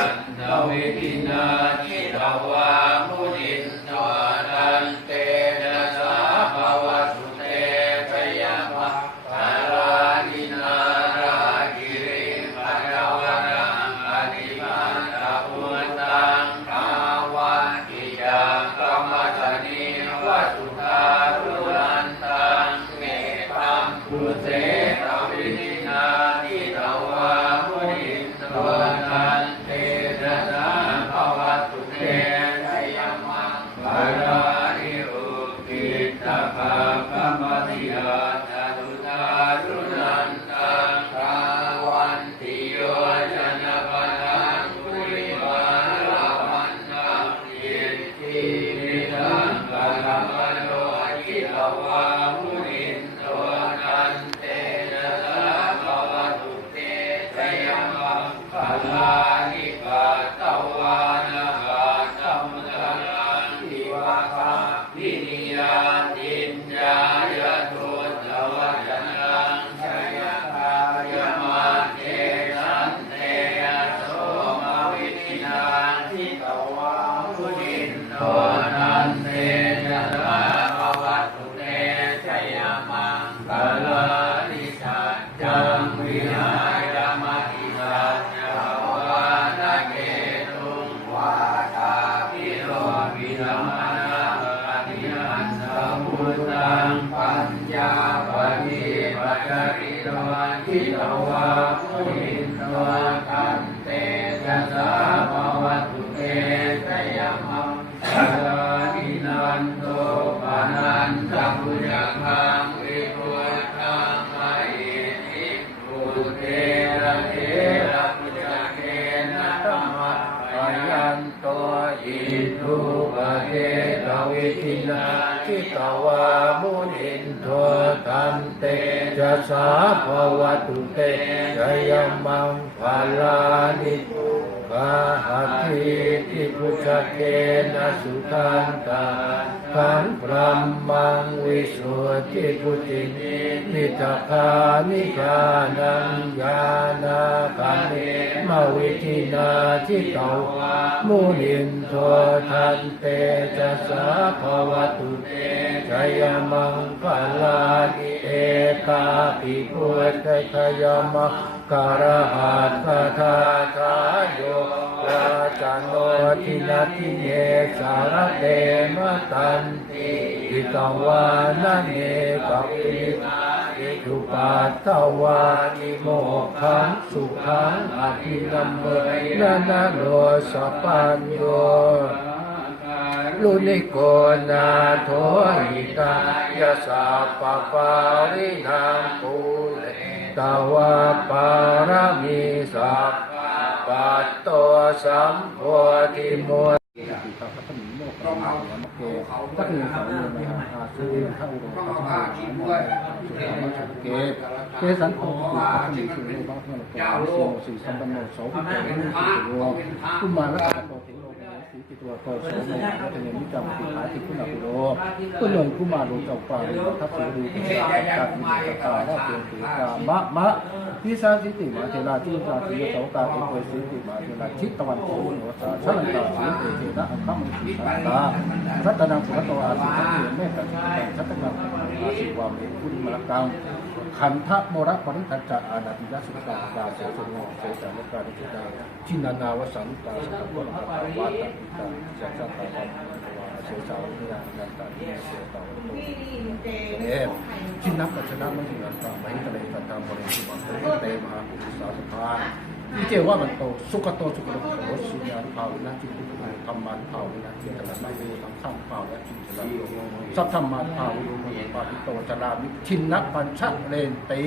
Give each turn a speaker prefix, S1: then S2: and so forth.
S1: ันวิทินาทิตวางมุนิน วินิยา ญญาปฏิปัจจริตวันทิตวามุนินทวากันเตจะสาภวตุเตชยมังสานินันโตปานันตปุญญคังวิปุตังไมหิภูเตระเทระปุจจเกนะธรรมะปยันโตอิทุปะเทตวิทินาทิตวามุนินโทตันเตจะสาภวตุเตชยมังพาลานิทุ กาหัตถิทิพุจเกนะสุทันตาขันพรัมมังวิสุทธิพุตินินิตคานิกานังญาณาคาเนมวิทินาทิตวามุนินโททันเตจะสาภวตุเตชยมังคลานิเอกาปิพุทธคยมะการหัตถท ทินาทิเยสารเตมตันติอิตวานันเนกปปิอิทุปัตวานิโมขังสุขังอภินัมเมนานาโนสัพพัญโยลุนิโกนาโทหิตายสาปะปารินามปุเลตาวาปารามิสัพ ปัตโตสัมโพธิโม
S2: ต้องเอาเขา
S3: ตักหนึ่งเขาเงินนะฮะซื้อข้าวอุดม
S2: ต้อง
S3: ข้าว
S2: เอาผ้ากินด้วย
S3: เกศเกสันโอกุปัตติสุริบัตเนโตโสสีสัมปันโนโสภุเตนะสุโรกุมารกัตโตติโลกนะสี ติตัวโตโสโนพัฒเนมิจามติภาติคุณาภิโรกุนนกุมารโลเจ้าป่าทัพสุรีเกศกัตติตาราเปียนติกามะมะทิสาสิติมาเทลาจิตาติโสกาติโกสิติมาเทลาชิตตะวันโตโนสาชลันตาสิเตเตนะอัคคมติสัตตารัตนังสุขโตอาสิทัตเตเมตตาสัตตังอาสิวามิคุณมรกัง ขันธโมระปริทัจจะอานาติยสุตาตาเสสโนเสสานการิตาจินานาวสันตาสัตตะวาวาตติตาสัจจตาตาเสสาวนิยานันตาเสตาเอมจินนับปัจจนะมังคินันตาไมหิตเลตันตามบริสุทธิ์เตมหาปุริสาสภา ที่เจว่ามันโตสุขโตสุขโตโตสุญาเผาวินะจิตตุธรรมันภาวินะจิตตะไม่รู้ทั้งข้ามภาและจิตตะสัพธรรมาภาวิรุมปาปิโตจารามิทินนัปัญชะเลนติ